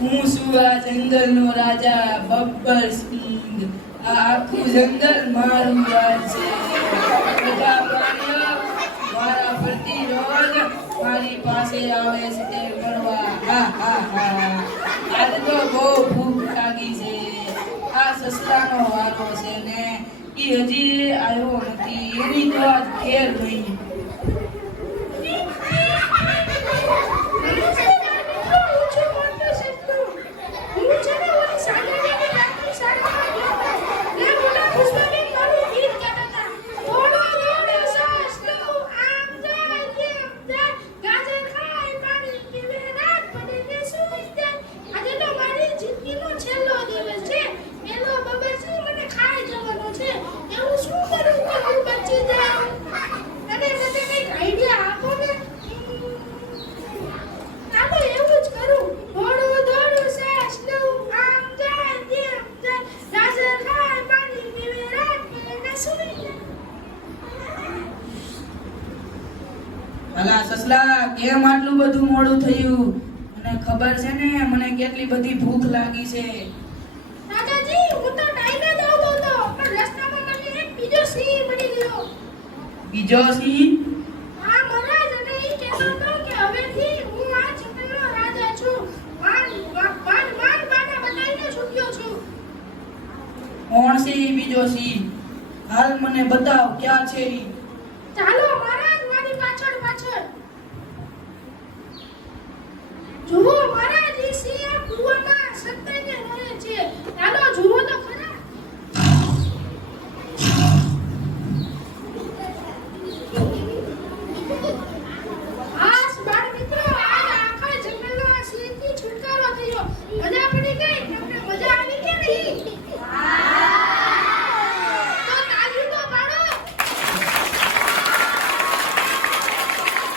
હું છું આ જંગલનો રાજા બબ્બર સિંહ. આ આખું જંગલ મારું રાજ છે. બધા પ્રાણીઓ મારા ફરતી રોજ મારી પાસે આવે છે તે મળવા. હા હા હા, આજ તો બહુ ભૂખ લાગી છે. આ સસલાનો વારો છે ને ઈ હજી આવ્યો નથી. એની તો આજ ખેર નહીં. અલા સસલા, કેમ આટલું બધું મોડું થયું? મને ખબર છે ને મને કેટલી બધી ભૂખ લાગી છે. રાજાજી, હું તો ટાઈમે જ આવતો હતો, પણ રસ્તામાં મને એક બીજો સિંહ મળી ગયો. બીજો સિંહ? હા મહારાજ, અને ઈ કહેતો હતો કે હવેથી હું આ જંગલનો રાજા છું. બાના બતાવીને છૂટ્યો છું. કોણ છે ઈ બીજો સિંહ? હાલ મને બતાવ, ક્યાં છે ઈ? ચાલો